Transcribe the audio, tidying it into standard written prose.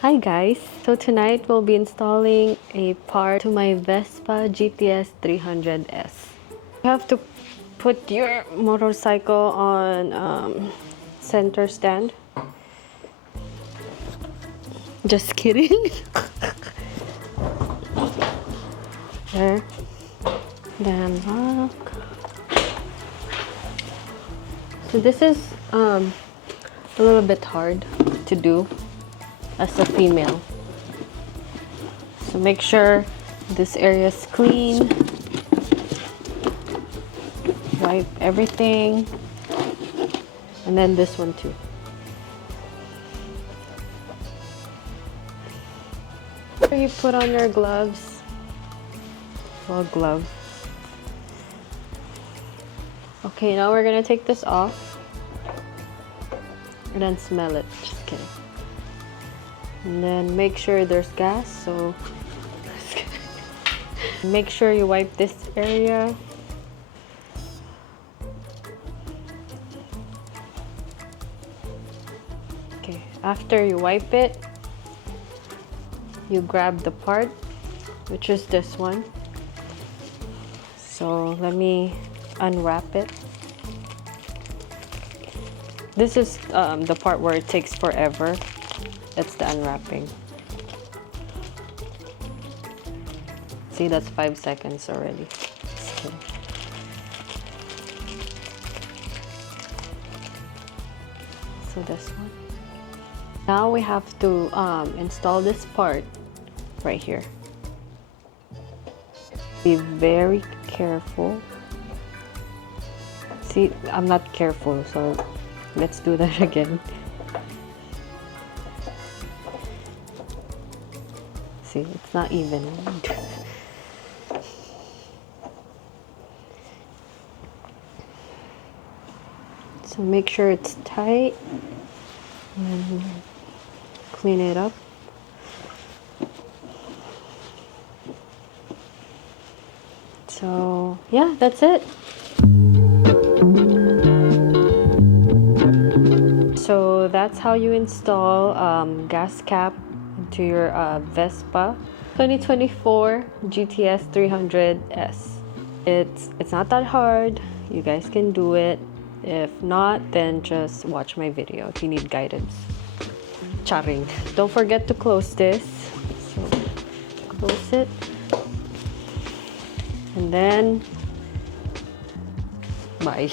Hi guys! So tonight we'll be installing a part to my Vespa GTS 300S. You have to put your motorcycle on center stand. Just kidding. There. Then lock. So this is a little bit hard to do as a female. So make sure this area is clean. Wipe everything. And then this one too. After you put on your gloves, well, glove. Okay, now we're gonna take this off and then smell it. Just kidding. And then make sure there's gas, so make sure you wipe this area. Okay, after you wipe it, you grab the part, which is this one. So let me unwrap it. This is the part where it takes forever. That's the unwrapping. See, that's 5 seconds already. So this one. Now we have to install this part right here. Be very careful. See, I'm not careful, so let's do that again. See, it's not even. So make sure it's tight and clean it up. So yeah, that's it. So that's how you install gas cap into your Vespa 2024 GTS 300S. It's not that hard. You guys can do it. If not, then just watch my video if you need guidance. Charing. Don't forget to close this. So close it. And then bye.